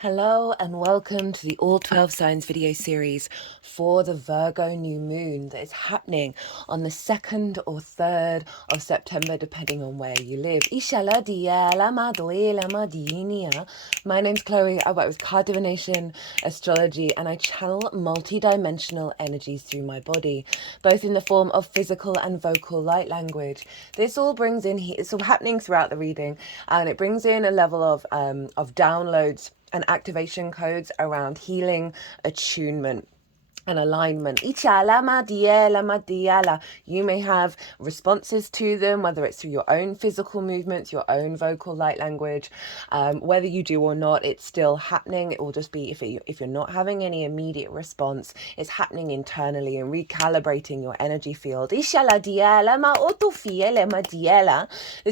Hello and welcome to the All 12 Signs video series for the Virgo new moon that is happening on the 2nd or 3rd of September depending on where you live. My name's Chloe. I work with card divination, astrology, and I channel multi-dimensional energies through my body, both in the form of physical and vocal light language. This all brings in, it's all happening throughout the reading, and it brings in a level of downloads and activation codes around healing, attunement, and alignment. You may have responses to them, whether it's through your own physical movements, your own vocal light language. Whether you do or not, it's still happening. It will just be if you're not having any immediate response, it's happening internally and recalibrating your energy field. This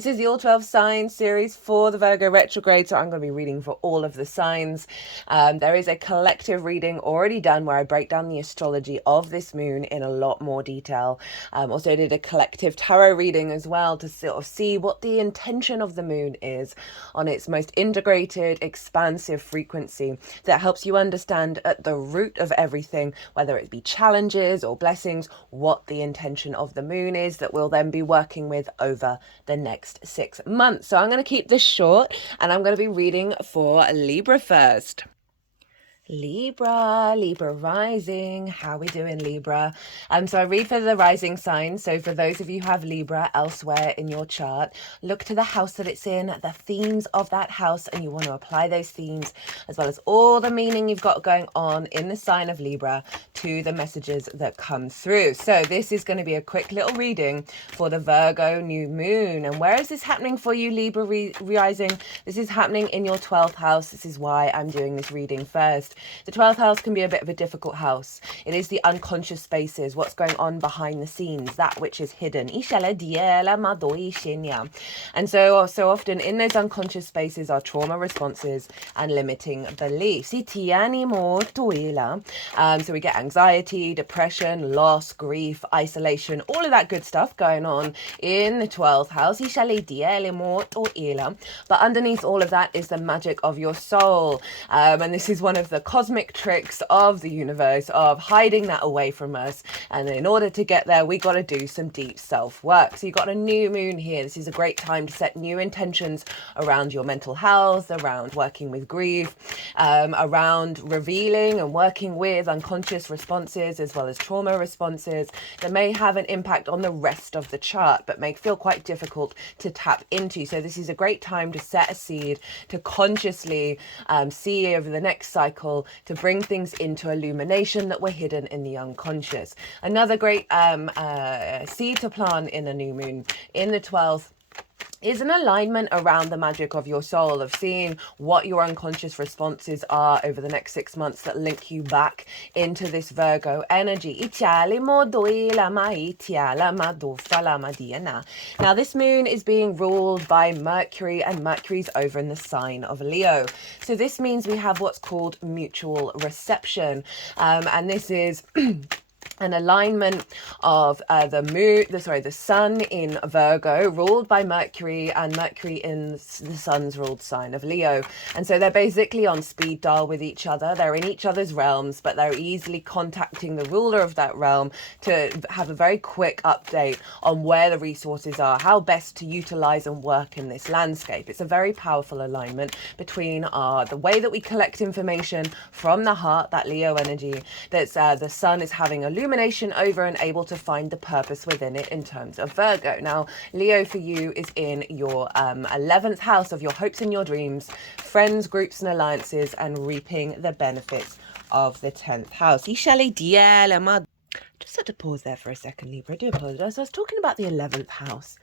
is the All 12 Signs series for the Virgo retrograde, so I'm going to be reading for all of the signs. There is a collective reading already done where I break down the astrology of this moon in a lot more detail. Also did a collective tarot reading as well to sort of see what the intention of the moon is on its most integrated, expansive frequency that helps you understand at the root of everything, whether it be challenges or blessings, what the intention of the moon is that we'll then be working with over the next 6 months. So I'm going to keep this short and I'm going to be reading for Libra first. Libra rising. How we doing, Libra? So I read for the rising sign. So for those of you who have Libra elsewhere in your chart, look to the house that it's in, the themes of that house, and you want to apply those themes as well as all the meaning you've got going on in the sign of Libra to the messages that come through. So this is going to be a quick little reading for the Virgo new moon. And where is this happening for you, Libra rising? This is happening in your 12th house. This is why I'm doing this reading first. The 12th house can be a bit of a difficult house. It is the unconscious spaces, what's going on behind the scenes, that which is hidden. And so often in those unconscious spaces are trauma responses and limiting beliefs. So we get anxiety, depression, loss, grief, isolation, all of that good stuff going on in the 12th house. But underneath all of that is the magic of your soul. And this is one of the cosmic tricks of the universe of hiding that away from us. And in order to get there, we got to do some deep self-work. So you've got a new moon here. This is a great time to set new intentions around your mental health, around working with grief, around revealing and working with unconscious responses as well as trauma responses that may have an impact on the rest of the chart, but may feel quite difficult to tap into. So this is a great time to set a seed, to consciously see over the next cycle, to bring things into illumination that were hidden in the unconscious. Another great seed to plant in a new moon in the 12th is an alignment around the magic of your soul, of seeing what your unconscious responses are over the next 6 months that link you back into this Virgo energy. Now, this moon is being ruled by Mercury, and Mercury's over in the sign of Leo. So this means we have what's called mutual reception. And this is an alignment of the sun in Virgo ruled by Mercury, and Mercury in the sun's ruled sign of Leo. And so they're basically on speed dial with each other. They're in each other's realms, but they're easily contacting the ruler of that realm to have a very quick update on where the resources are, how best to utilize and work in this landscape. It's a very powerful alignment between the way that we collect information from the heart, that Leo energy, that's the sun is having illumination over and able to find the purpose within it in terms of Virgo. Now, Leo for you is in your 11th house of your hopes and your dreams, friends, groups and alliances, and reaping the benefits of the 10th house. Just had to pause there for a second, Libra. I do apologise. I was talking about the 11th house.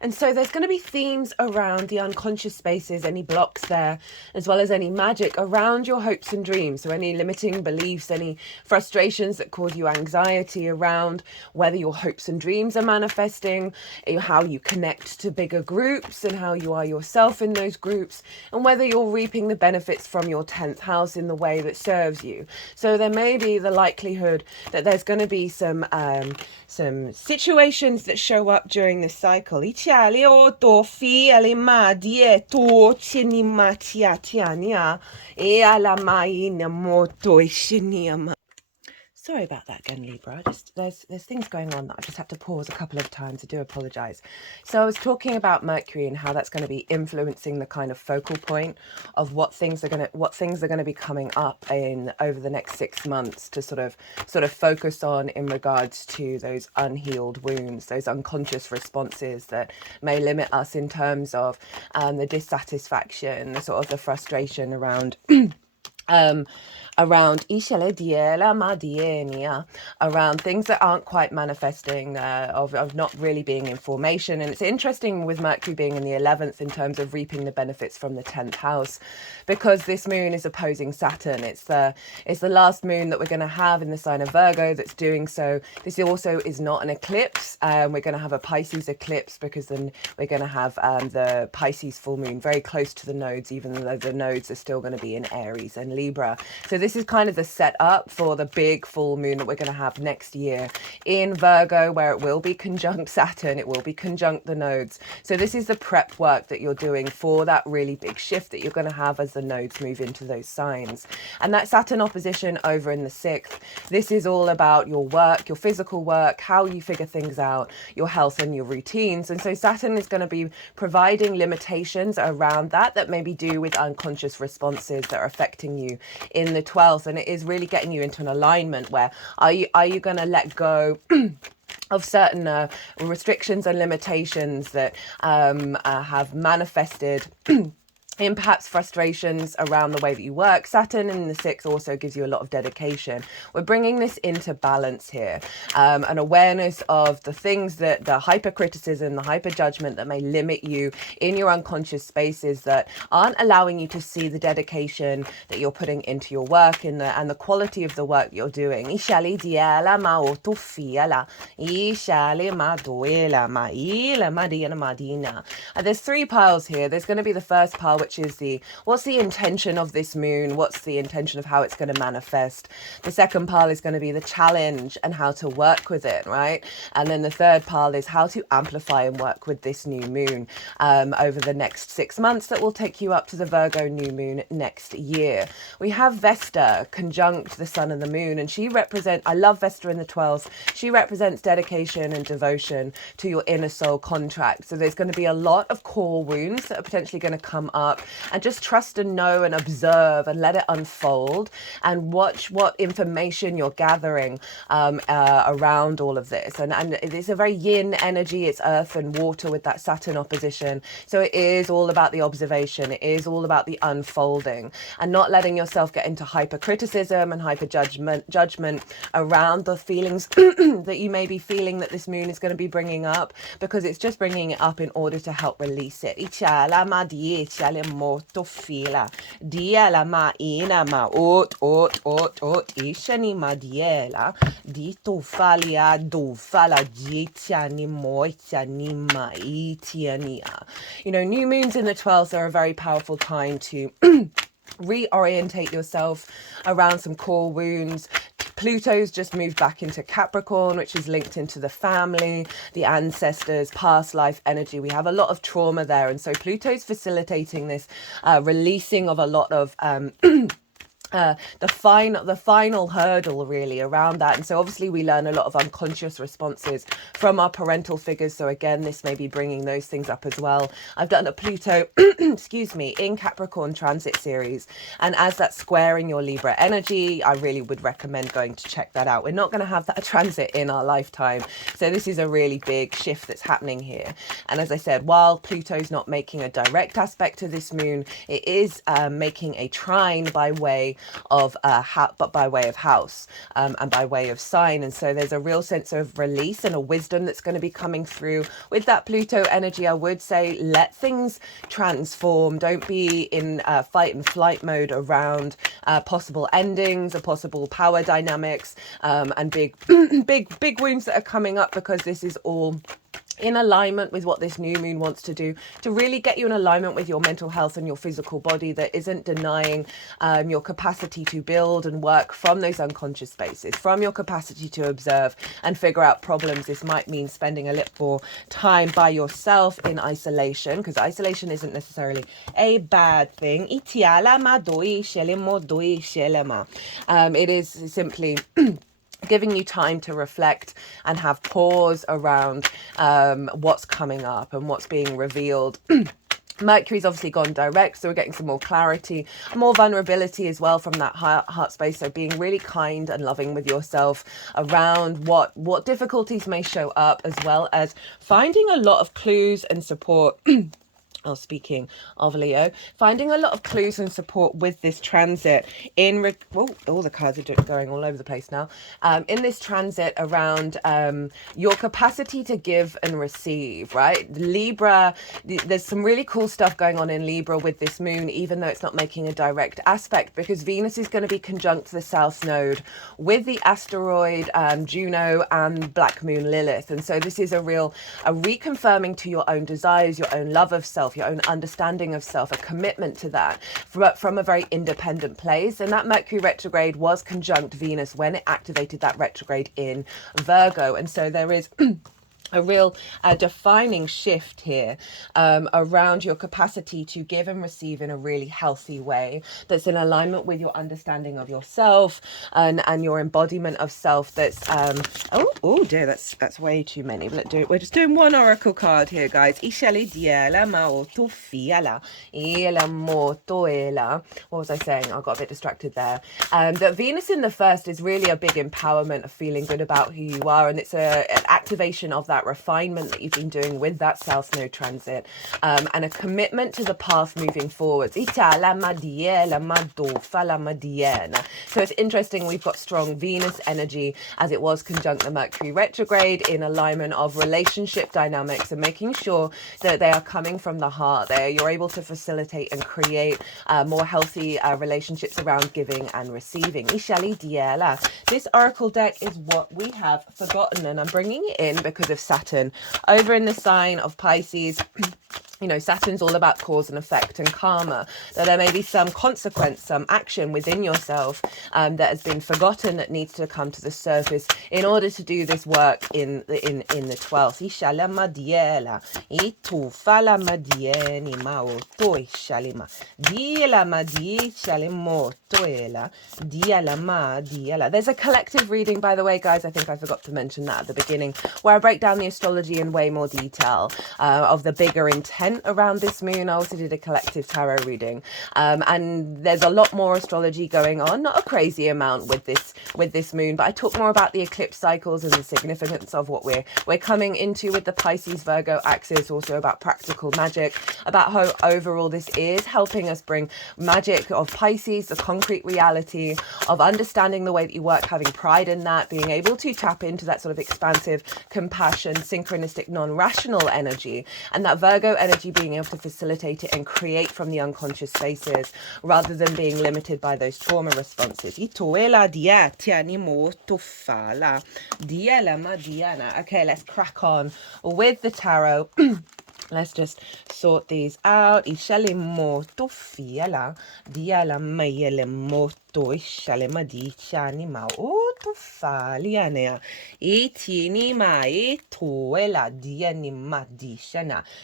And so there's going to be themes around the unconscious spaces, any blocks there, as well as any magic around your hopes and dreams. So any limiting beliefs, any frustrations that cause you anxiety around whether your hopes and dreams are manifesting, how you connect to bigger groups and how you are yourself in those groups, and whether you're reaping the benefits from your 10th house in the way that serves you. So there may be the likelihood that there's going to be some situations that show up during this cycle. Sorry about that again, Libra. Just there's things going on that I just had to pause a couple of times. I do apologize. So I was talking about Mercury and how that's going to be influencing the kind of focal point of what things are going to be coming up in over the next 6 months to sort of focus on in regards to those unhealed wounds, those unconscious responses that may limit us in terms of the dissatisfaction, the sort of the frustration around around around things that aren't quite manifesting, of not really being in formation. And it's interesting with Mercury being in the 11th in terms of reaping the benefits from the 10th house, because this moon is opposing Saturn. It's the last moon that we're going to have in the sign of Virgo that's doing so. This also is not an eclipse. We're going to have a Pisces eclipse, because then we're going to have the Pisces full moon very close to the nodes, even though the nodes are still going to be in Aries and Libra. So this is kind of the setup for the big full moon that we're going to have next year in Virgo, where it will be conjunct Saturn, it will be conjunct the nodes. So this is the prep work that you're doing for that really big shift that you're going to have as the nodes move into those signs. And that Saturn opposition over in the 6th, this is all about your work, your physical work, how you figure things out, your health and your routines. And so Saturn is going to be providing limitations around that maybe do with unconscious responses that are affecting you in the 12th. And it is really getting you into an alignment where are you going to let go of certain restrictions and limitations that have manifested in perhaps frustrations around the way that you work. Saturn in the 6th also gives you a lot of dedication. We're bringing this into balance here, an awareness of the things that the hypercriticism, the hyper judgment that may limit you in your unconscious spaces that aren't allowing you to see the dedication that you're putting into your work and the quality of the work you're doing. There's 3 piles here. There's going to be the first pile, which is what's the intention of this moon? What's the intention of how it's going to manifest? The second pile is going to be the challenge and how to work with it, right? And then the third pile is how to amplify and work with this new moon over the next 6 months that will take you up to the Virgo new moon next year. We have Vesta conjunct the sun and the moon, and I love Vesta in the 12th. She represents dedication and devotion to your inner soul contract. So there's going to be a lot of core wounds that are potentially going to come up, and just trust and know and observe and let it unfold and watch what information you're gathering around all of this. And it's a very yin energy. It's earth and water with that Saturn opposition. So it is all about the observation. It is all about the unfolding and not letting yourself get into hypercriticism and hyper judgment around the feelings that you may be feeling that this moon is going to be bringing up, because it's just bringing it up in order to help release it. Molto fila dia la maina ma ot ishani madiela di to falia do fala jitiani moitiani maitiania. New moons in the 12th are a very powerful time to reorientate yourself around some core wounds. Pluto's just moved back into Capricorn, which is linked into the family, the ancestors, past life energy. We have a lot of trauma there. And so Pluto's facilitating this releasing of a lot of the final hurdle really around that. And so obviously we learn a lot of unconscious responses from our parental figures. So again, this may be bringing those things up as well. I've done a Pluto, excuse me, in Capricorn transit series. And as that's squaring your Libra energy, I really would recommend going to check that out. We're not going to have that transit in our lifetime. So this is a really big shift that's happening here. And as I said, while Pluto's not making a direct aspect to this moon, it is making a trine by way of but by way of house and by way of sign. And so there's a real sense of release and a wisdom that's going to be coming through with that Pluto energy. I would say let things transform. Don't be in fight and flight mode around possible endings or possible power dynamics and big big wounds that are coming up, because this is all in alignment with what this new moon wants to do, to really get you in alignment with your mental health and your physical body, that isn't denying your capacity to build and work from those unconscious spaces, from your capacity to observe and figure out problems. This might mean spending a little more time by yourself in isolation, because isolation isn't necessarily a bad thing. It is simply giving you time to reflect and have pause around what's coming up and what's being revealed. Mercury's obviously gone direct, so we're getting some more clarity, more vulnerability as well from that heart space. So being really kind and loving with yourself around what difficulties may show up, as well as finding a lot of clues and support. Oh, speaking of Leo, finding a lot of clues and support with this transit in all the cards are going all over the place now. In this transit around your capacity to give and receive, right? Libra, there's some really cool stuff going on in Libra with this moon, even though it's not making a direct aspect, because Venus is going to be conjunct the South Node with the asteroid Juno and Black Moon Lilith. And so this is a reconfirming to your own desires, your own love of self, your own understanding of self, a commitment to that from a very independent place. And that Mercury retrograde was conjunct Venus when it activated that retrograde in Virgo. And so there is a real defining shift here around your capacity to give and receive in a really healthy way, that's in alignment with your understanding of yourself and your embodiment of self. That's oh dear, that's way too many. But we're just doing one oracle card here, guys. What was I saying? I got a bit distracted there. That Venus in the first is really a big empowerment of feeling good about who you are, and it's an activation of that refinement that you've been doing with that South Node transit, and a commitment to the path moving forwards. So it's interesting, we've got strong Venus energy as it was conjunct the Mercury retrograde, in alignment of relationship dynamics and making sure that they are coming from the heart. There you're able to facilitate and create more healthy relationships around giving and receiving. This oracle deck is what we have forgotten, and I'm bringing it in because of Saturn over in the sign of Pisces. You know, Saturn's all about cause and effect and karma, that there may be some consequence, some action within yourself that has been forgotten, that needs to come to the surface in order to do this work in the 12th. There's a collective reading, by the way, guys. I think I forgot to mention that at the beginning, where I break down the astrology in way more detail of the bigger intent around this moon. I also did a collective tarot reading, and there's a lot more astrology going on, not a crazy amount with this moon, but I talk more about the eclipse cycles and the significance of what we're coming into with the Pisces Virgo axis, also about practical magic, about how overall this is helping us bring magic of Pisces, the concrete reality of understanding the way that you work, having pride in that, being able to tap into that sort of expansive compassion, synchronistic, non-rational energy, and that Virgo energy being able to facilitate it and create from the unconscious spaces rather than being limited by those trauma responses. Okay, let's crack on with the tarot. Let's just sort these out.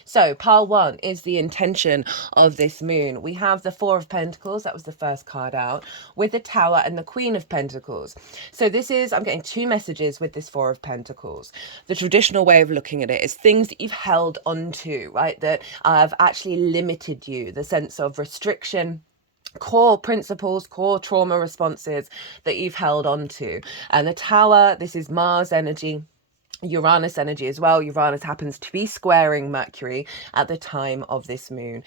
So pile one is the intention of this moon. We have the Four of Pentacles, that was the first card out, with the Tower and the Queen of Pentacles. So this is, I'm getting two messages with this Four of Pentacles. The traditional way of looking at it is things that you've held onto, right, that have actually limited you, the sense of restriction, core principles, core trauma responses that you've held on to. And the Tower, this is Mars energy, Uranus energy as well. Uranus happens to be squaring Mercury at the time of this moon.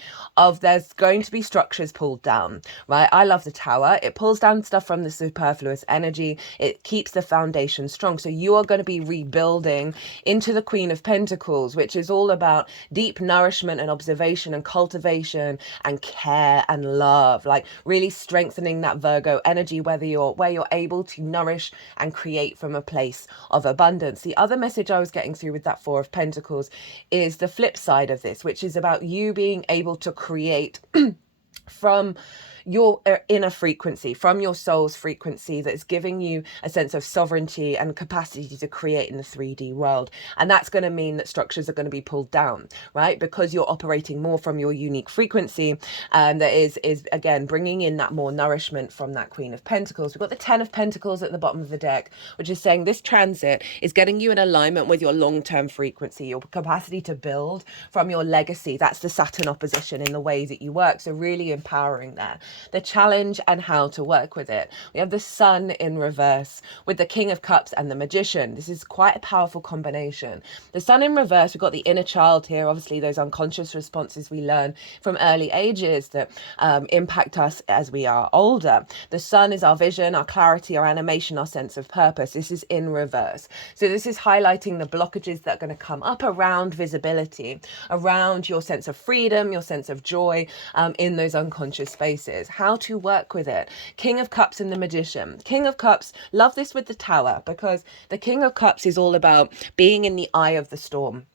There's going to be structures pulled down, right? I love the Tower. It pulls down stuff from the superfluous energy. It keeps the foundation strong. So you are going to be rebuilding into the Queen of Pentacles, which is all about deep nourishment and observation and cultivation and care and love, like really strengthening that Virgo energy, where you're able to nourish and create from a place of abundance. The other message I was getting through with that Four of Pentacles is the flip side of this, which is about you being able to create from your inner frequency, from your soul's frequency, that's giving you a sense of sovereignty and capacity to create in the 3D world. And that's going to mean that structures are going to be pulled down, right? Because you're operating more from your unique frequency. That is again bringing in that more nourishment from that Queen of Pentacles. We've got the Ten of Pentacles at the bottom of the deck, which is saying this transit is getting you in alignment with your long-term frequency, your capacity to build from your legacy. That's the Saturn opposition in the way that you work. So really empowering there. The challenge and how to work with it. We have the Sun in reverse with the King of Cups and the Magician. This is quite a powerful combination. The Sun in reverse, we've got the inner child here, obviously those unconscious responses we learn from early ages that impact us as we are older. The Sun is our vision, our clarity, our animation, our sense of purpose. This is in reverse. So this is highlighting the blockages that are going to come up around visibility, around your sense of freedom, your sense of joy in those unconscious spaces. How to work with it. King of Cups and the Magician. King of Cups, love this with the Tower, because the King of Cups is all about being in the eye of the storm.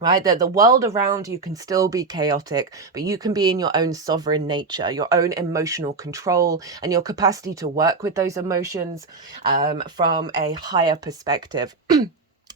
Right, that the world around you can still be chaotic, but you can be in your own sovereign nature, your own emotional control, and your capacity to work with those emotions from a higher perspective.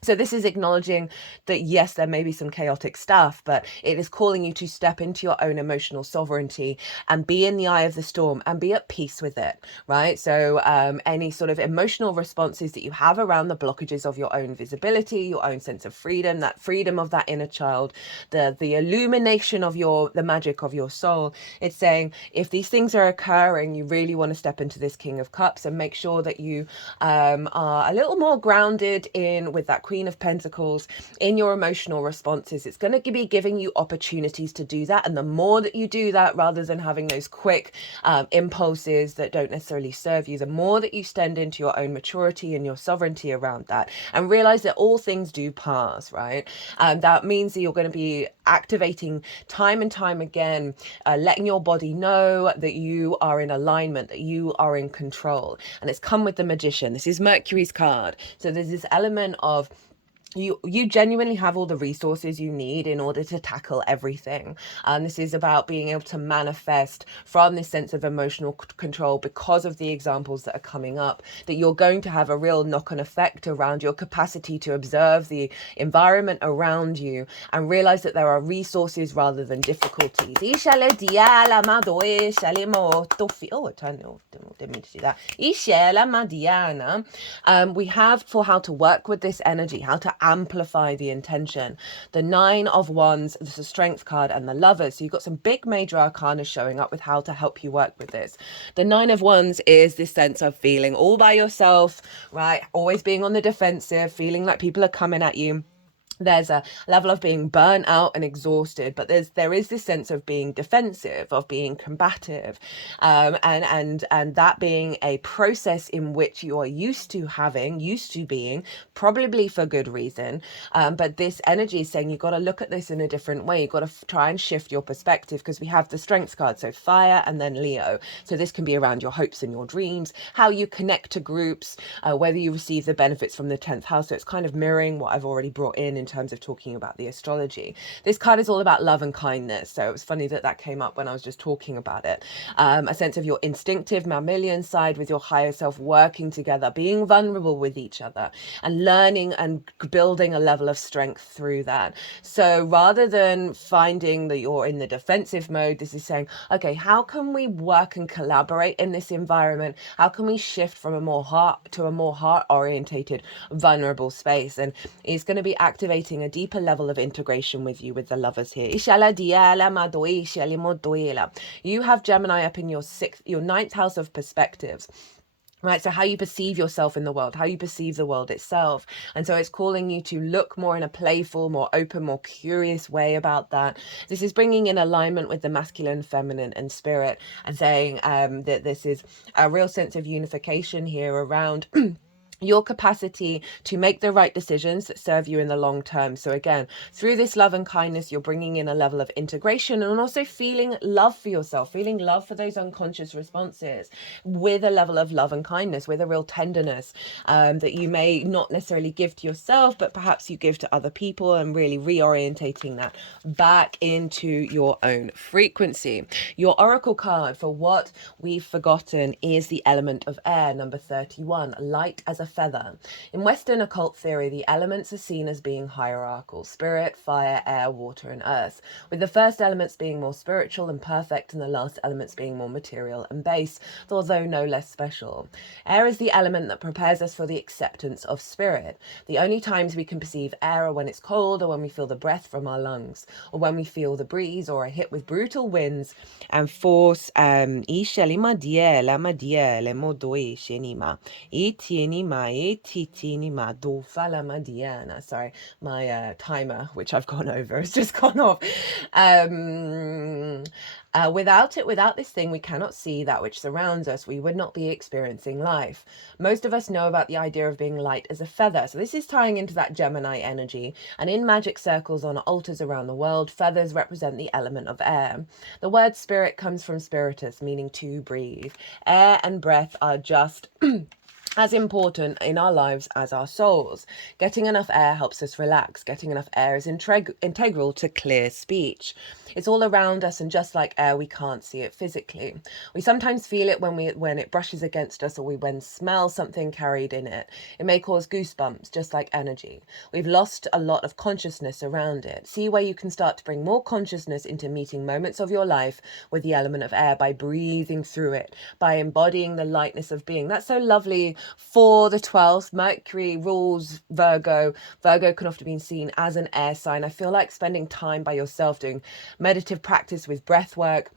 So this is acknowledging that, yes, there may be some chaotic stuff, but it is calling you to step into your own emotional sovereignty and be in the eye of the storm and be at peace with it, right? So any sort of emotional responses that you have around the blockages of your own visibility, your own sense of freedom, that freedom of that inner child, the illumination of the magic of your soul, it's saying if these things are occurring, you really want to step into this King of Cups and make sure that you are a little more grounded in with that Queen of Pentacles in your emotional responses. It's going to be giving you opportunities to do that. And the more that you do that, rather than having those quick impulses that don't necessarily serve you, the more that you stand into your own maturity and your sovereignty around that and realize that all things do pass, right? That means that you're going to be activating time and time again, letting your body know that you are in alignment, that you are in control. And it's come with the Magician. This is Mercury's card. So there's this element of you genuinely have all the resources you need in order to tackle everything. And this is about being able to manifest from this sense of emotional control, because of the examples that are coming up, that you're going to have a real knock-on effect around your capacity to observe the environment around you and realize that there are resources rather than difficulties. Oh, it turned off. Didn't mean to do that. We have for how to work with this energy, how to amplify the intention. The Nine of Wands, this is a Strength card, and the Lovers. So you've got some big major arcana showing up with how to help you work with this. The Nine of Wands is this sense of feeling all by yourself, right? Always being on the defensive, feeling like people are coming at you. There's a level of being burnt out and exhausted, but there is this sense of being defensive, of being combative, and that being a process in which you are used to being, probably for good reason. But this energy is saying you've got to look at this in a different way. You've got to try and shift your perspective, because we have the Strength card, so Fire and then Leo. So this can be around your hopes and your dreams, how you connect to groups, whether you receive the benefits from the 10th house. So it's kind of mirroring what I've already brought in terms of talking about the astrology. This card is all about love and kindness. So it was funny that came up when I was just talking about it. A sense of your instinctive mammalian side with your higher self working together, being vulnerable with each other and learning and building a level of strength through that. So rather than finding that you're in the defensive mode, this is saying, okay, how can we work and collaborate in this environment? How can we shift from a more heart orientated, vulnerable space? And it's going to be activating a deeper level of integration with you with the Lovers here. You have Gemini up in your ninth house of perspectives. Right, so how you perceive yourself in the world, how you perceive the world itself. And so it's calling you to look more in a playful, more open, more curious way about that. This is bringing in alignment with the masculine, feminine, and spirit, and saying that this is a real sense of unification here around your capacity to make the right decisions that serve you in the long term. So again, through this love and kindness, you're bringing in a level of integration and also feeling love for yourself, feeling love for those unconscious responses with a level of love and kindness, with a real tenderness that you may not necessarily give to yourself, but perhaps you give to other people, and really reorientating that back into your own frequency. Your oracle card for what we've forgotten is the element of air, number 31, light as a feather. In Western occult theory, the elements are seen as being hierarchical: spirit, fire, air, water, and earth, with the first elements being more spiritual and perfect and the last elements being more material and base, although no less special. Air is the element that prepares us for the acceptance of spirit. The only times we can perceive air are when it's cold, or when we feel the breath from our lungs, or when we feel the breeze or are hit with brutal winds and force. Sorry, my timer, which I've gone over, has just gone off. Without this thing, we cannot see that which surrounds us. We would not be experiencing life. Most of us know about the idea of being light as a feather. So this is tying into that Gemini energy. And in magic circles on altars around the world, feathers represent the element of air. The word spirit comes from spiritus, meaning to breathe. Air and breath are just as important in our lives as our souls. Getting enough air helps us relax. Getting enough air is integral to clear speech. It's all around us, and just like air, we can't see it physically. We sometimes feel it when it brushes against us, or we smell something carried in it. It may cause goosebumps, just like energy. We've lost a lot of consciousness around it. See where you can start to bring more consciousness into meeting moments of your life with the element of air by breathing through it, by embodying the lightness of being. That's so lovely for the 12th. Mercury rules Virgo. Virgo can often be seen as an air sign. I feel like spending time by yourself doing meditative practice with breath work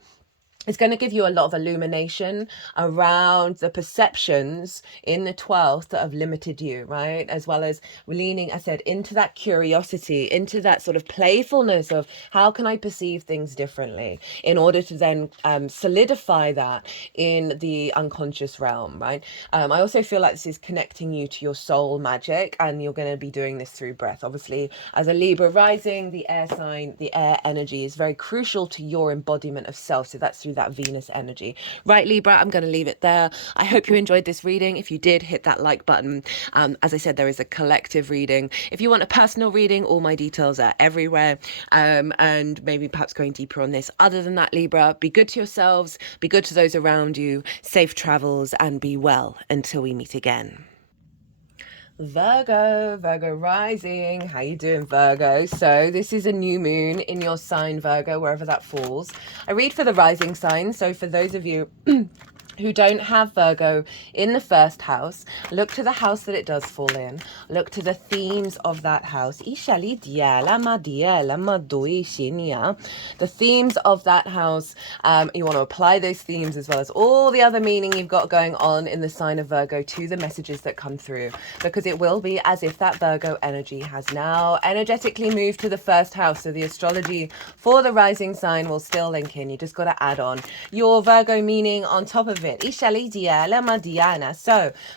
it's going to give you a lot of illumination around the perceptions in the 12th that have limited you, right? As well as leaning, I said, into that curiosity, into that sort of playfulness of how can I perceive things differently in order to then solidify that in the unconscious realm, right? I also feel like this is connecting you to your soul magic, and you're going to be doing this through breath. Obviously, as a Libra rising, the air sign, the air energy is very crucial to your embodiment of self. So that's through that Venus energy. Right, Libra, I'm going to leave it there. I hope you enjoyed this reading. If you did, hit that like button. As I said, there is a collective reading. If you want a personal reading, all my details are everywhere. And maybe perhaps going deeper on this. Other than that, Libra, be good to yourselves, be good to those around you, safe travels, and be well until we meet again. Virgo rising. How you doing, Virgo? So this is a new moon in your sign, Virgo, wherever that falls. I read for the rising sign. So for those of you who don't have Virgo in the first house, look to the house that it does fall in. Look to the themes of that house. The themes of that house, you want to apply those themes as well as all the other meaning you've got going on in the sign of Virgo to the messages that come through, because it will be as if that Virgo energy has now energetically moved to the first house. So the astrology for the rising sign will still link in. You just got to add on your Virgo meaning on top of it. So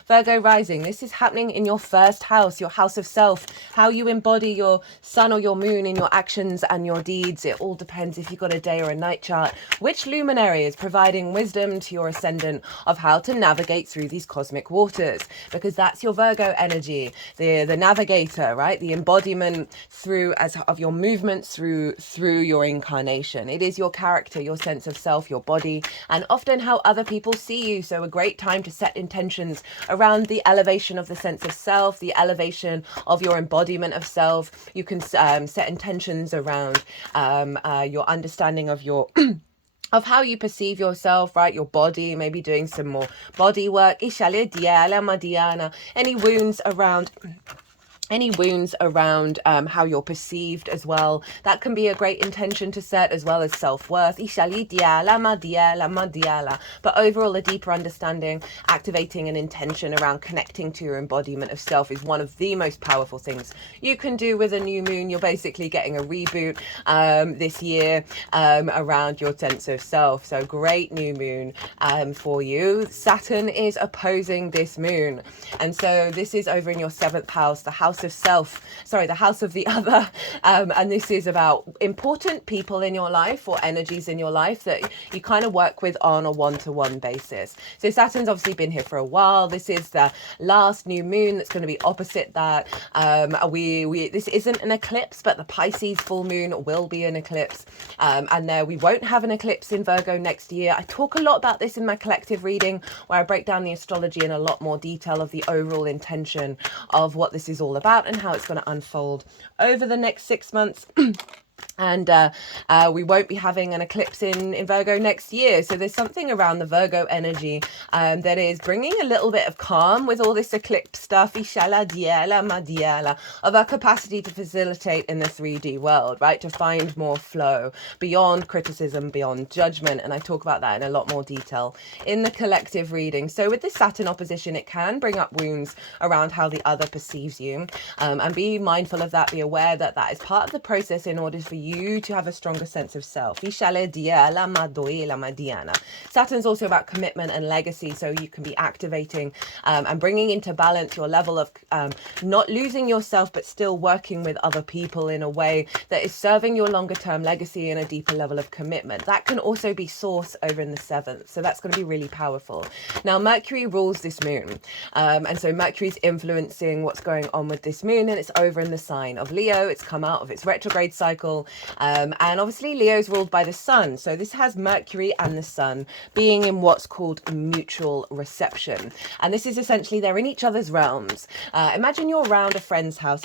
Virgo rising, this is happening in your first house, your house of self, how you embody your sun or your moon in your actions and your deeds. It all depends if you've got a day or a night chart, which luminary is providing wisdom to your ascendant of how to navigate through these cosmic waters, because that's your Virgo energy, the navigator, right? The embodiment through of your movements through your incarnation. It is your character, your sense of self, your body, and often how other people see you. So a great time to set intentions around the elevation of the sense of self, the elevation of your embodiment of self. You can set intentions around your understanding of your of how you perceive yourself, right? Your body, maybe doing some more body work. Any wounds around any wounds around how you're perceived as well. That can be a great intention to set, as well as self-worth. But overall, a deeper understanding, activating an intention around connecting to your embodiment of self is one of the most powerful things you can do with a new moon. You're basically getting a reboot this year around your sense of self. So great new moon for you. Saturn is opposing this moon. And so this is over in your 7th house, the house of self, sorry, the house of the other. And this is about important people in your life or energies in your life that you kind of work with on a one-to-one basis. So Saturn's obviously been here for a while. This is the last new moon that's going to be opposite that. This isn't an eclipse, but the Pisces full moon will be an eclipse. And there we won't have an eclipse in Virgo next year. I talk a lot about this in my collective reading, where I break down the astrology in a lot more detail of the overall intention of what this is all about and how it's going to unfold over the next 6 months. And we won't be having an eclipse in Virgo next year. So there's something around the Virgo energy that is bringing a little bit of calm with all this eclipse stuff, of our capacity to facilitate in the 3D world, right? To find more flow beyond criticism, beyond judgment. And I talk about that in a lot more detail in the collective reading. So with this Saturn opposition, it can bring up wounds around how the other perceives you. And be mindful of that. Be aware that that is part of the process in order for you to have a stronger sense of self. Saturn's also about commitment and legacy, so you can be activating and bringing into balance your level of not losing yourself, but still working with other people in a way that is serving your longer term legacy and a deeper level of commitment. That can also be Source over in the 7th, so that's going to be really powerful. Now Mercury rules this moon, and so Mercury's influencing what's going on with this moon, and it's over in the sign of Leo. It's come out of its retrograde cycle. And obviously Leo's ruled by the sun. So this has Mercury and the sun being in what's called mutual reception. And this is essentially they're in each other's realms. Imagine you're around a friend's house.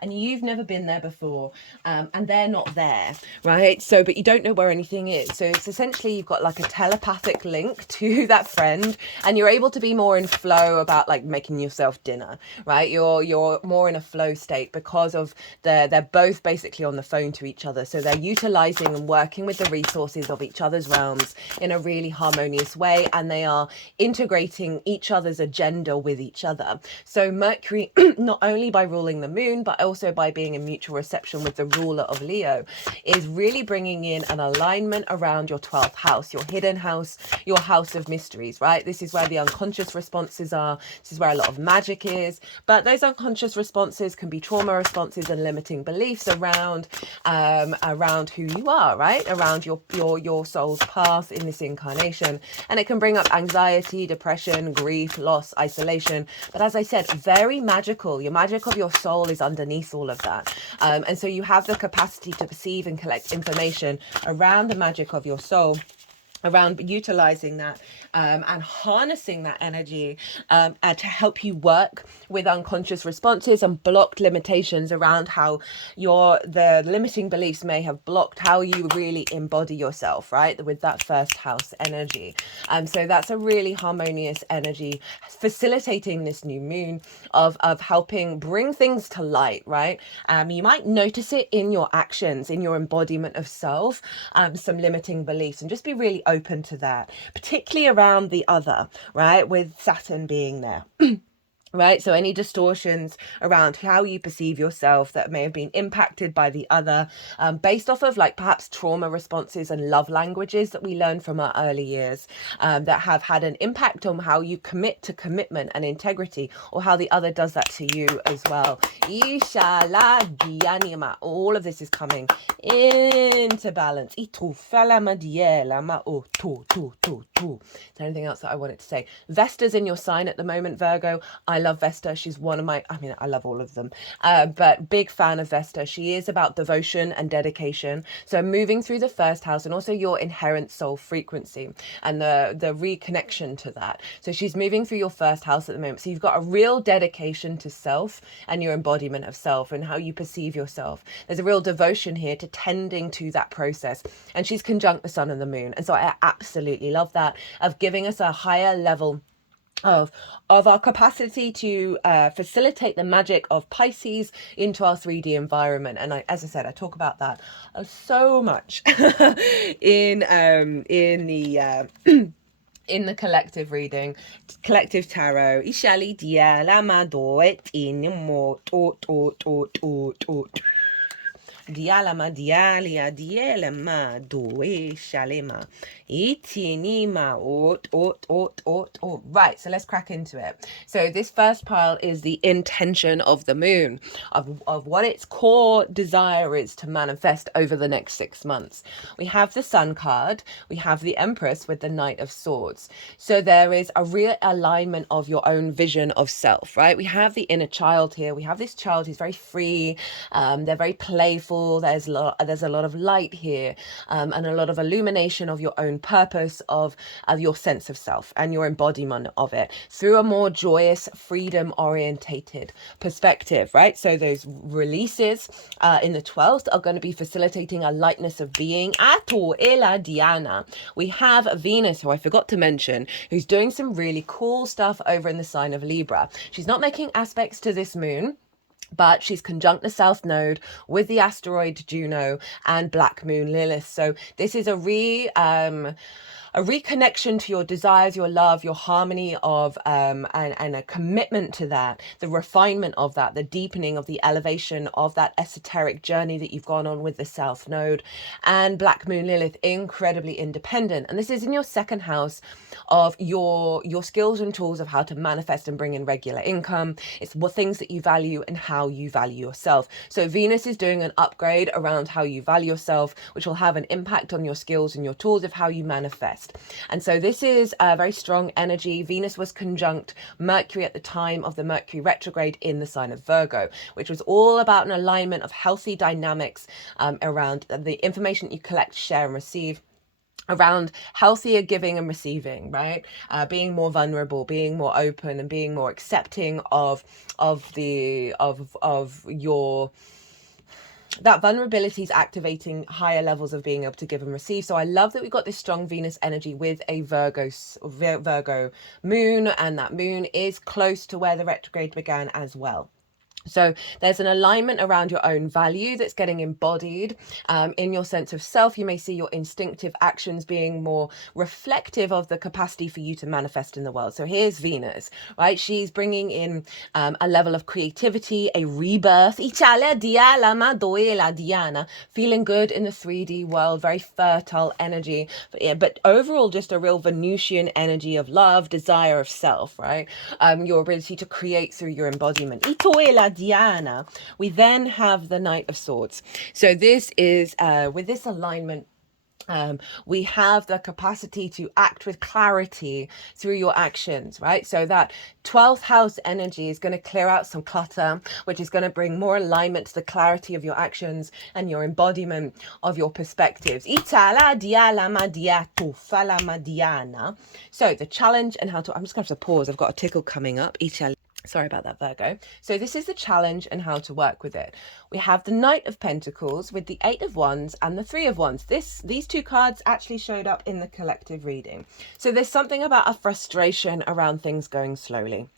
And you've never been there before, and they're not there, right? So, but you don't know where anything is. So it's essentially you've got like a telepathic link to that friend, and you're able to be more in flow about like making yourself dinner, right? You're more in a flow state because of they're both basically on the phone to each other. So they're utilizing and working with the resources of each other's realms in a really harmonious way, and they are integrating each other's agenda with each other. So Mercury, not only by ruling the moon, but also by being in mutual reception with the ruler of Leo, is really bringing in an alignment around your 12th house, your hidden house, your house of mysteries, right? This is where the unconscious responses are. This is where a lot of magic is. But those unconscious responses can be trauma responses and limiting beliefs around who you are, right? Around your soul's path in this incarnation. And it can bring up anxiety, depression, grief, loss, isolation. But as I said, very magical. Your magic of your soul is underneath all of that. And so you have the capacity to perceive and collect information around the magic of your soul, around utilizing that and harnessing that energy to help you work with unconscious responses and blocked limitations around how the limiting beliefs may have blocked how you really embody yourself, right? With that first house energy. So that's a really harmonious energy facilitating this new moon of helping bring things to light, right? You might notice it in your actions, in your embodiment of self, some limiting beliefs, and just be really open to that, particularly around the other, right? With Saturn being there. Right, so any distortions around how you perceive yourself that may have been impacted by the other, based off of like perhaps trauma responses and love languages that we learned from our early years, that have had an impact on how you commit to commitment and integrity, or how the other does that to you as well. All of this is coming into balance. Is there anything else that I wanted to say? Vesta's in your sign at the moment, Virgo. I love Vesta. She's one of my, I love all of them, but big fan of Vesta. She is about devotion and dedication. So moving through the first house, and also your inherent soul frequency and the reconnection to that. So she's moving through your first house at the moment. So you've got a real dedication to self and your embodiment of self and how you perceive yourself. There's a real devotion here to tending to that process. And she's conjunct the sun and the moon. And so I absolutely love that, of giving us a higher level of of our capacity to facilitate the magic of Pisces into our 3D environment. And as I said, I talk about that so much in the in the collective reading, collective tarot. Ishali dia la madoet in mo to Dialama dialia dielema doe shalema itinima ot. Right, so let's crack into it. So this first pile is the intention of the moon, of what its core desire is to manifest over the next 6 months. We have the Sun card, we have the Empress with the Knight of Swords. So there is a real alignment of your own vision of self, right? We have the inner child here. We have this child who's very free. They're very playful. There's a lot of light here, and a lot of illumination of your own purpose, of your sense of self and your embodiment of it through a more joyous, freedom orientated perspective, right? So those releases in the 12th are going to be facilitating a lightness of being. Ato ela Diana. We have Venus, who I forgot to mention, who's doing some really cool stuff over in the sign of Libra. She's not making aspects to this moon, but she's conjunct the South Node with the asteroid Juno and Black Moon Lilith. So this is a reconnection to your desires, your love, your harmony of, and a commitment to that, the refinement of that, the deepening of the elevation of that esoteric journey that you've gone on with the South Node. And Black Moon Lilith, incredibly independent. And this is in your second house of your skills and tools of how to manifest and bring in regular income. It's what things that you value and how you value yourself. So Venus is doing an upgrade around how you value yourself, which will have an impact on your skills and your tools of how you manifest. And so this is a very strong energy. Venus was conjunct Mercury at the time of the Mercury retrograde in the sign of Virgo, which was all about an alignment of healthy dynamics around the information that you collect, share, and receive, around healthier giving and receiving, right? Being more vulnerable, being more open, and being more accepting of your, that vulnerability is activating higher levels of being able to give and receive. So I love that we got this strong Venus energy with a Virgo moon, and that moon is close to where the retrograde began as well. So there's an alignment around your own value that's getting embodied in your sense of self. You may see your instinctive actions being more reflective of the capacity for you to manifest in the world. So here's Venus, right? She's bringing in a level of creativity, a rebirth, feeling good in the 3D world, very fertile energy, but overall just a real Venusian energy of love, desire of self, right? Your ability to create through your embodiment. Diana. We then have the Knight of Swords. So this is with this alignment, we have the capacity to act with clarity through your actions, right? So that 12th house energy is going to clear out some clutter, which is going to bring more alignment to the clarity of your actions and your embodiment of your perspectives. So the challenge and how to, I'm just going to have to pause. I've got a tickle coming up. Sorry about that, Virgo. So this is the challenge and how to work with it. We have the Knight of Pentacles with the 8 of Wands and the 3 of Wands. These two cards actually showed up in the collective reading. So there's something about a frustration around things going slowly,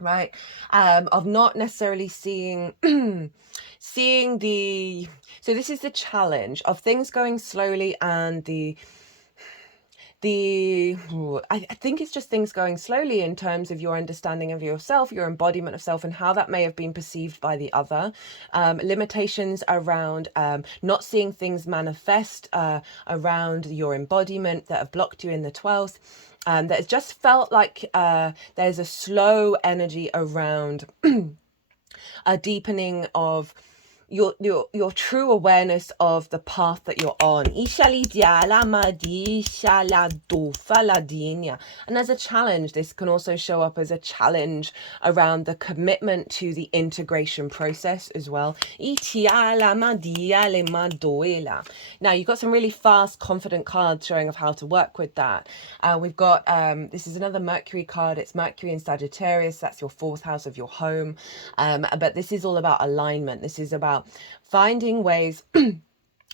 right? Of not necessarily seeing seeing the, so this is the challenge of things going slowly, and I think it's just things going slowly in terms of your understanding of yourself, your embodiment of self, and how that may have been perceived by the other. Limitations around not seeing things manifest around your embodiment that have blocked you in the 12th. That it's just felt like there's a slow energy around a deepening of your true awareness of the path that you're on. And as a challenge, this can also show up as a challenge around the commitment to the integration process as well. Now you've got some really fast, confident cards showing of how to work with that. We've got this is another Mercury card. It's Mercury in Sagittarius. That's your 4th house of your home. But this is all about alignment. This is about finding ways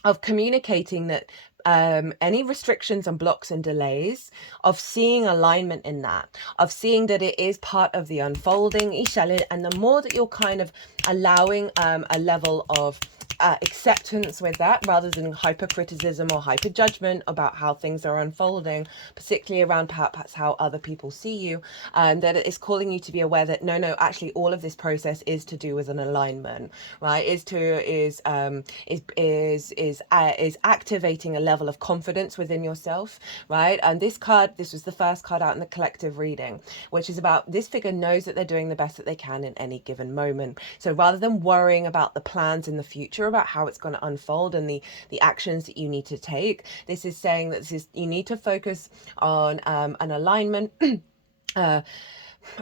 of communicating that any restrictions and blocks and delays, of seeing alignment in that, of seeing that it is part of the unfolding, and the more that you're kind of allowing a level of acceptance with that, rather than hyper criticism or hyper judgment about how things are unfolding, particularly around perhaps how other people see you, and that it's calling you to be aware that no, actually all of this process is to do with an alignment, right? Is activating a level of confidence within yourself, right? And this was the first card out in the collective reading, which is about this figure knows that they're doing the best that they can in any given moment. So rather than worrying about the plans in the future, about how it's going to unfold and the actions that you need to take, this is saying that you need to focus on an alignment.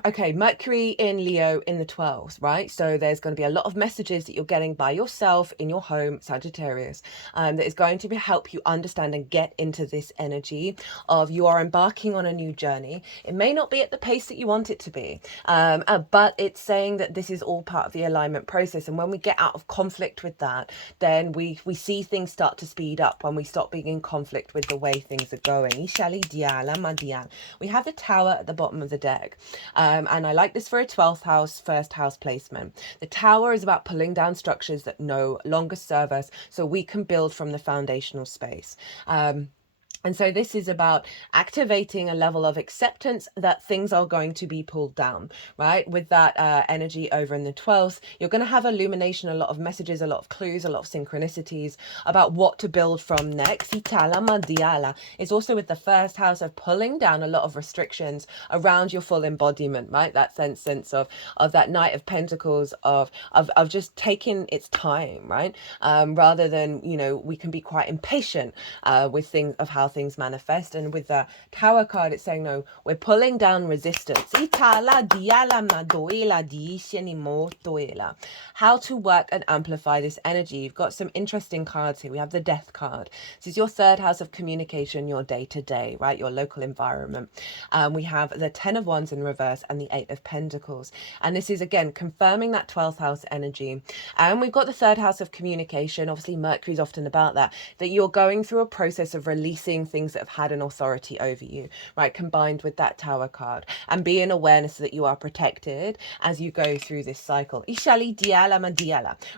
Okay, Mercury in Leo in the 12th, right? So there's going to be a lot of messages that you're getting by yourself in your home, Sagittarius, that is going to help you understand and get into this energy of you are embarking on a new journey. It may not be at the pace that you want it to be, but it's saying that this is all part of the alignment process. And when we get out of conflict with that, then we see things start to speed up when we stop being in conflict with the way things are going. We have the Tower at the bottom of the deck. And I like this for a 12th house, first house placement. The Tower is about pulling down structures that no longer serve us so we can build from the foundational space. And so this is about activating a level of acceptance that things are going to be pulled down, right? With that energy over in the 12th, you're going to have illumination, a lot of messages, a lot of clues, a lot of synchronicities about what to build from next. It's also with the first house of pulling down a lot of restrictions around your full embodiment, right? That sense of that Knight of Pentacles, of just taking its time, right? Rather than, we can be quite impatient with things, of how things manifest. And with the Tower card, it's saying no, we're pulling down resistance. How to work and amplify this energy. You've got some interesting cards here. We have the Death card. This is your third house of communication, your day-to-day, right? Your local environment. We have the Ten of Wands in reverse and the Eight of Pentacles. And this is, again, confirming that 12th house energy. And we've got the third house of communication. Obviously, Mercury is often about that you're going through a process of releasing things that have had an authority over you, right? Combined with that Tower card, and be in awareness that you are protected as you go through this cycle.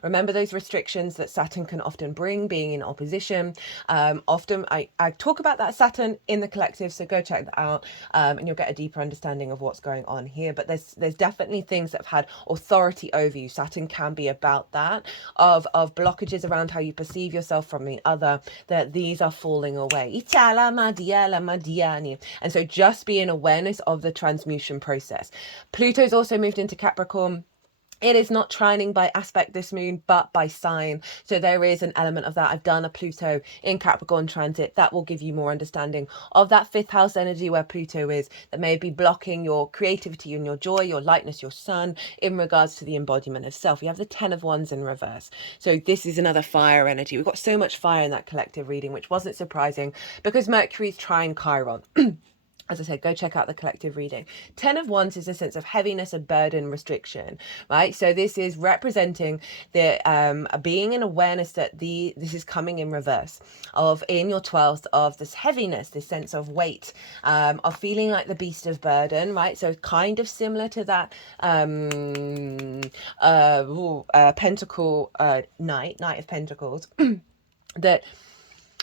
Remember those restrictions that Saturn can often bring, being in opposition. Often I talk about that Saturn in the collective, so go check that out, and you'll get a deeper understanding of what's going on here. But there's definitely things that have had authority over you. Saturn can be about that, of blockages around how you perceive yourself from the other, that these are falling away. And so just be in awareness of the transmutation process. Pluto's also moved into Capricorn. It is not trining by aspect this moon, but by sign. So there is an element of that. I've done a Pluto in Capricorn transit. That will give you more understanding of that fifth house energy where Pluto is, that may be blocking your creativity and your joy, your lightness, your sun, in regards to the embodiment of self. We have the Ten of Wands in reverse. So this is another fire energy. We've got so much fire in that collective reading, which wasn't surprising because Mercury's trine Chiron. As I said, go check out the collective reading. Ten of Wands is a sense of heaviness, a burden, restriction, right? So this is representing the being in awareness that this is coming in reverse, of in your 12th, of this heaviness, this sense of weight, of feeling like the beast of burden, right? So kind of similar to that Pentacle Knight of Pentacles, that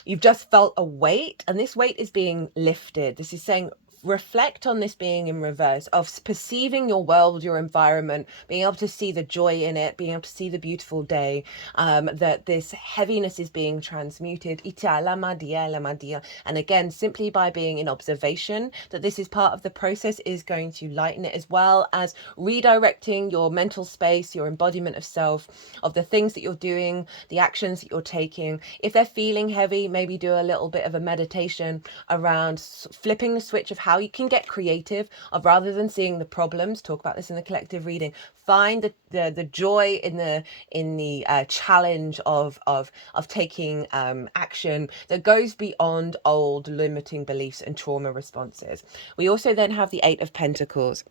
you've just felt a weight, and this weight is being lifted. This is saying reflect on this being in reverse, of perceiving your world, your environment, being able to see the joy in it, being able to see the beautiful day, that this heaviness is being transmuted. And again, simply by being in observation that this is part of the process is going to lighten it, as well as redirecting your mental space, your embodiment of self, of the things that you're doing, the actions that you're taking. If they're feeling heavy, maybe do a little bit of a meditation around flipping the switch of how you can get creative, of rather than seeing the problems. Talk about this in the collective reading. Find the joy in the challenge of taking action that goes beyond old limiting beliefs and trauma responses. We also then have the Eight of Pentacles.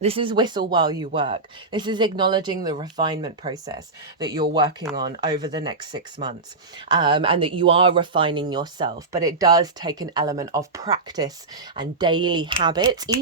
This is whistle while you work. This is acknowledging the refinement process that you're working on over the next 6 months, and that you are refining yourself. But it does take an element of practice and daily habits to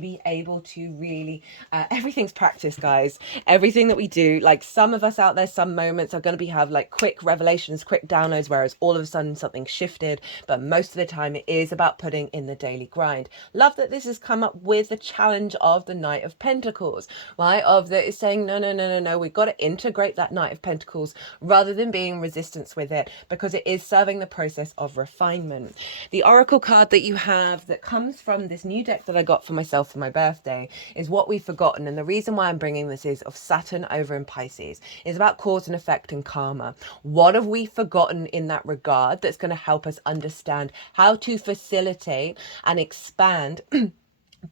be able to really, everything's practice, guys. Everything that we do, like some of us out there, some moments are going to have like quick revelations, quick downloads, whereas all of a sudden something shifted. But most of the time it is about putting in the daily grind. Love that this has come up with the challenge of the Knight of Pentacles, right? Of that is saying, no, we've got to integrate that Knight of Pentacles rather than being in resistance with it, because it is serving the process of refinement. The Oracle card that you have that comes from this new deck that I got for myself for my birthday is What We've Forgotten. And the reason why I'm bringing this is of Saturn over in Pisces. It's about cause and effect and karma. What have we forgotten in that regard that's going to help us understand how to facilitate and expand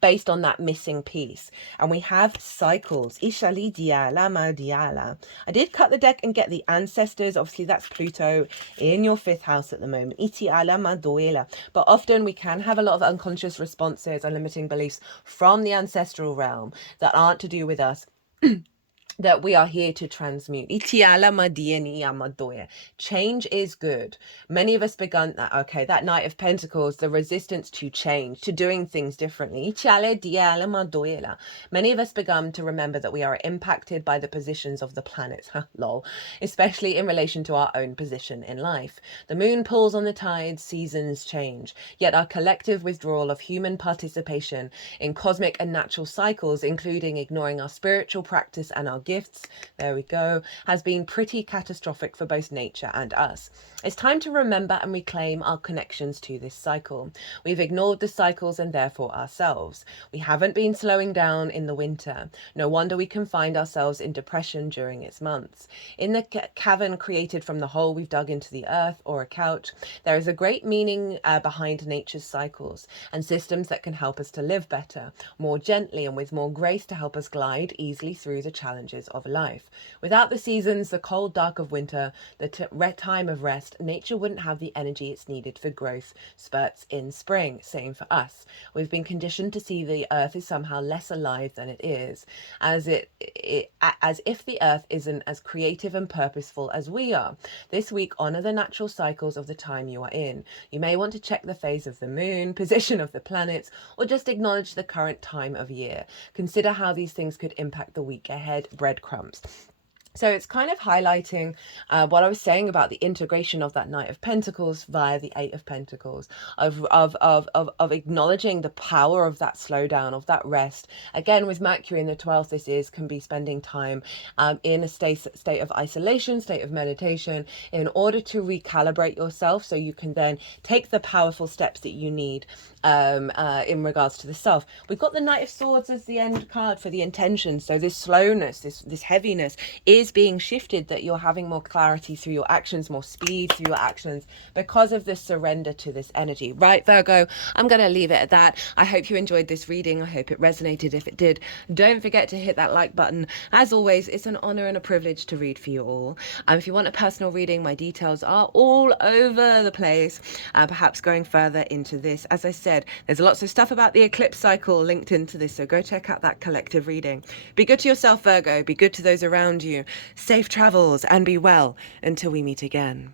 based on that missing piece? And we have cycles. Ishali diala ma diala. I did cut the deck and get the ancestors. Obviously that's Pluto in your 5th house at the moment. Iti ala ma doela. But often we can have a lot of unconscious responses and limiting beliefs from the ancestral realm that aren't to do with us, that we are here to transmute. Change is good. Many of us begun that, okay, that Knight of Pentacles, the resistance to change, to doing things differently. Many of us begun to remember that we are impacted by the positions of the planets, lol, especially in relation to our own position in life. The moon pulls on the tides, seasons change, yet our collective withdrawal of human participation in cosmic and natural cycles, including ignoring our spiritual practice and our gifts, there we go, has been pretty catastrophic for both nature and us. It's time to remember and reclaim our connections to this cycle. We've ignored the cycles and therefore ourselves. We haven't been slowing down in the winter. No wonder we can find ourselves in depression during its months. In the cavern created from the hole we've dug into the earth, or a couch, there is a great meaning behind nature's cycles and systems that can help us to live better, more gently and with more grace, to help us glide easily through the challenges of life. Without the seasons, the cold dark of winter, the time of rest, nature wouldn't have the energy it's needed for growth spurts in spring. Same for us. We've been conditioned to see the earth is somehow less alive than it is, as if the earth isn't as creative and purposeful as we are. This week, honor the natural cycles of the time you are in. You may want to check the phase of the moon, position of the planets, or just acknowledge the current time of year. Consider how these things could impact the week ahead. Breadcrumbs. So it's kind of highlighting what I was saying about the integration of that Knight of Pentacles via the Eight of Pentacles, of acknowledging the power of that slowdown, of that rest. Again, with Mercury in the 12th, can be spending time in a state of isolation, state of meditation, in order to recalibrate yourself, so you can then take the powerful steps that you need in regards to the self. We've got the Knight of Swords as the end card for the intention. So this slowness, this heaviness is being shifted, that you're having more clarity through your actions, more speed through your actions, because of the surrender to this energy. Right, Virgo, I'm going to leave it at that. I hope you enjoyed this reading. I hope it resonated. If it did, don't forget to hit that like button. As always, it's an honor and a privilege to read for you all. If you want a personal reading, my details are all over the place, perhaps going further into this. As I said, there's lots of stuff about the eclipse cycle linked into this, so go check out that collective reading. Be good to yourself, Virgo. Be good to those around you. Safe travels and be well until we meet again.